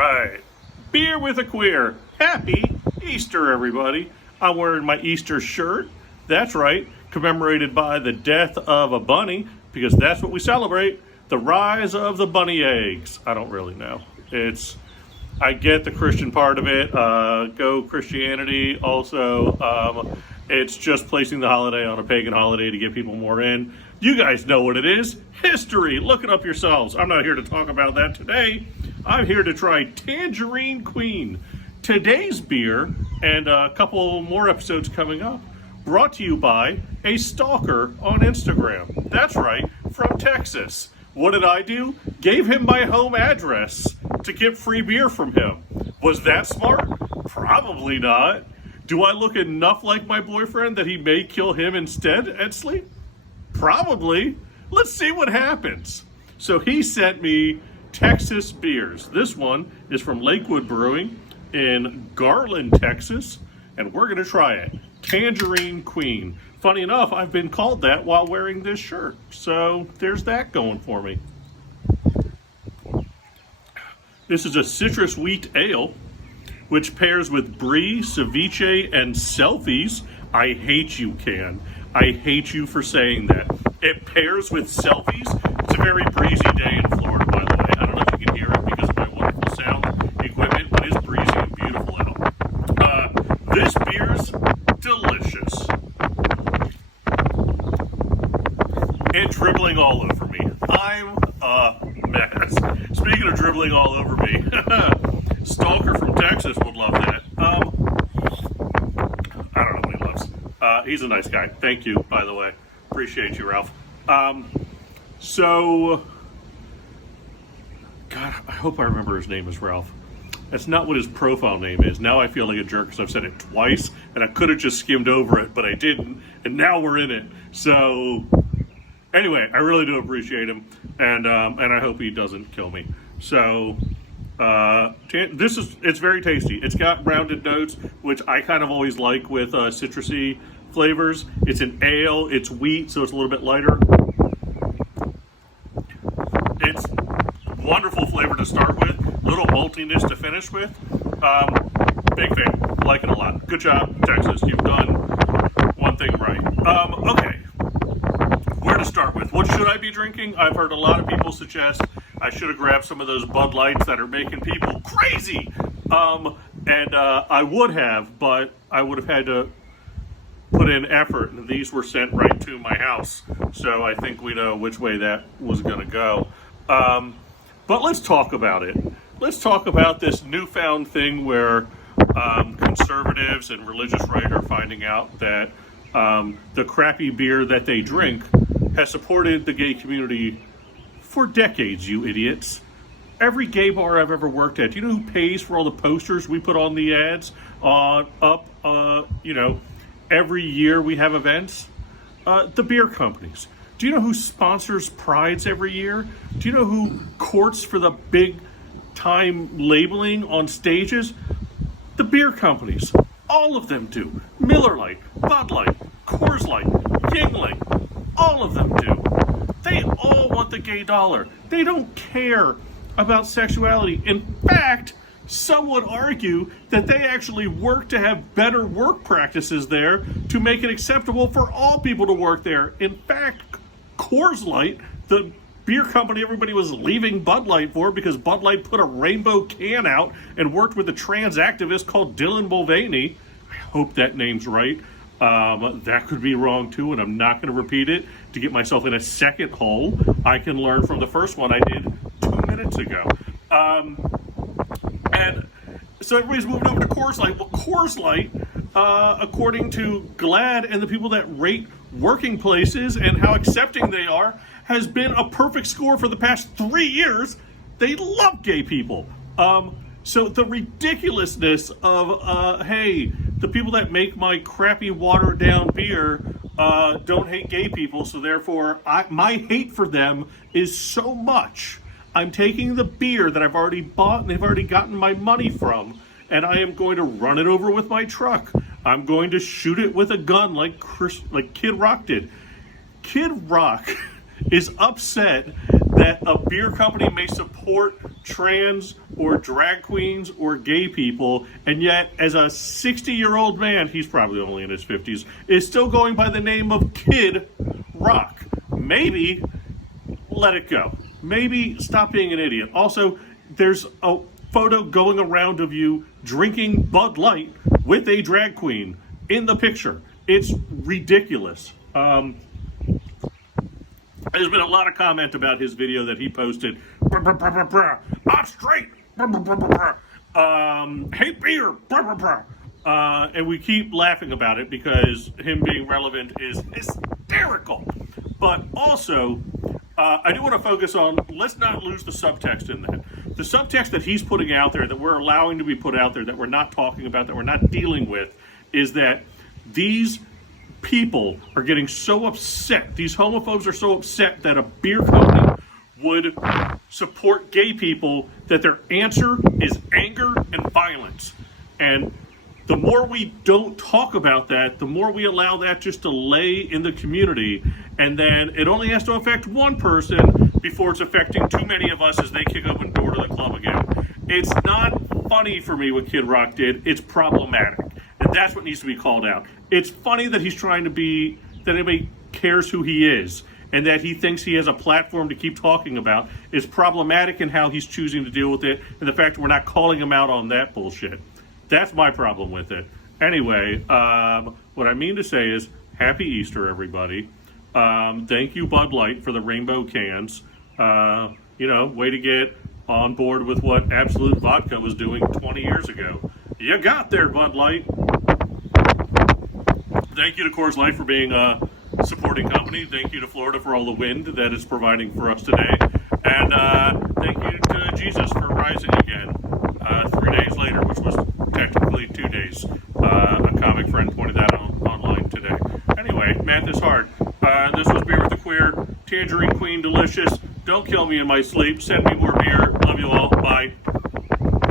right. Beer with a queer. Happy Easter, everybody. I'm wearing my Easter shirt. That's right, commemorated by the death of a bunny, because that's what we celebrate. The rise of the bunny eggs. I don't really know. I get the Christian part of it. Go Christianity. Also, it's just placing the holiday on a pagan holiday to get people more in. You guys know what it is. History. Look it up yourselves. I'm not here to talk about that today. I'm here to try Tangerine Queen. Today's beer, and a couple more episodes coming up, brought to you by a stalker on Instagram. That's right, from Texas. What did I do? Gave him my home address to get free beer from him. Was that smart? Probably not. Do I look enough like my boyfriend that he may kill him instead at sleep? Probably. Let's see what happens. So he sent me Texas beers. This one is from Lakewood Brewing in Garland, Texas, and we're going to try it. Tangerine Queen. Funny enough, I've been called that while wearing this shirt. So there's that going for me. This is a citrus wheat ale, which pairs with brie, ceviche, and selfies. I hate you, Can. I hate you for saying that. It pairs with selfies. It's a very breezy day in Florida, by the way. I don't know if you can hear it because of my wonderful sound equipment, but it's breezy and beautiful out. This beer's delicious. And dribbling all over me. I'm a mess. Speaking of dribbling all over me, Stalker from Texas would love that. I don't know what he loves. He's a nice guy. Thank you, by the way. Appreciate you, Ralph. God, I hope I remember his name is Ralph. That's not what his profile name is. Now I feel like a jerk because I've said it twice, and I could have just skimmed over it, but I didn't, and now we're in it. So, anyway, I really do appreciate him, and I hope he doesn't kill me. So, it's very tasty. It's got rounded notes, which I kind of always like with citrusy flavors. It's an ale, it's wheat, so it's a little bit lighter. It's wonderful flavor to start with, little maltiness to finish with. Big fan, like it a lot. Good job, Texas. You've done one thing right. Okay, where to start with? What should I be drinking? I've heard a lot of people suggest I should have grabbed some of those Bud Lights that are making people crazy. I would have, but I would have had to put in effort, and these were sent right to my house. So I think we know which way that was going to go. But let's talk about it. Let's talk about this newfound thing where conservatives and religious right are finding out that the crappy beer that they drink has supported the gay community for decades, you idiots. Every gay bar I've ever worked at, do you know who pays for all the posters we put on the ads every year we have events? The beer companies. Do you know who sponsors prides every year? Do you know who courts for the big time labeling on stages? The beer companies. All of them do. Miller Lite, Bud Light, Coors Light, Yuengling. All of them do. They all want the gay dollar. They don't care about sexuality. In fact, some would argue that they actually work to have better work practices there to make it acceptable for all people to work there. In fact, Coors Light, the beer company everybody was leaving Bud Light for because Bud Light put a rainbow can out and worked with a trans activist called Dylan Mulvaney. I hope that name's right. That could be wrong too, and I'm not going to repeat it to get myself in a second hole. I can learn from the first one I did 2 minutes ago. And so everybody's moving over to Coors Light. Well, Coors Light, according to GLAAD and the people that rate working places and how accepting they are, has been a perfect score for the past 3 years. They love gay people. So the ridiculousness of, hey, the people that make my crappy watered down beer don't hate gay people, so therefore my hate for them is so much. I'm taking the beer that I've already bought and they've already gotten my money from, and I am going to run it over with my truck. I'm going to shoot it with a gun like Kid Rock did. Kid Rock is upset that a beer company may support trans or drag queens or gay people, and yet as a 60-year-old man, he's probably only in his 50s, is still going by the name of Kid Rock. Maybe let it go. Maybe stop being an idiot. Also, there's a photo going around of you drinking Bud Light with a drag queen in the picture. It's ridiculous. There's been a lot of comment about his video that he posted. I'm straight. Hate beer. And we keep laughing about it because him being relevant is hysterical. But also, I do want to focus on, let's not lose the subtext in that. The subtext that he's putting out there, that we're allowing to be put out there, that we're not talking about, that we're not dealing with, is that these people are getting so upset, these homophobes are so upset that a beer company would support gay people, that their answer is anger and violence. And the more we don't talk about that, the more we allow that just to lay in the community, and then it only has to affect one person before it's affecting too many of us as they kick open the door to the club again. It's not funny for me what Kid Rock did, it's problematic. And that's what needs to be called out. It's funny that he's trying to be, that anybody cares who he is, and that he thinks he has a platform to keep talking about. It's problematic in how he's choosing to deal with it, and the fact that we're not calling him out on that bullshit. That's my problem with it. Anyway, what I mean to say is, Happy Easter, everybody. Thank you, Bud Light, for the rainbow cans. Way to get on board with what Absolute Vodka was doing 20 years ago. You got there, Bud Light. Thank you to Coors Light for being a supporting company. Thank you to Florida for all the wind that it's providing for us today. And thank you to Jesus for rising again 3 days later, which was technically 2 days. A comic friend pointed that out online today. Anyway, math is hard. This was Beer with the Queer. Tangerine Queen, delicious. Don't kill me in my sleep. Send me more beer. Love you all. Bye.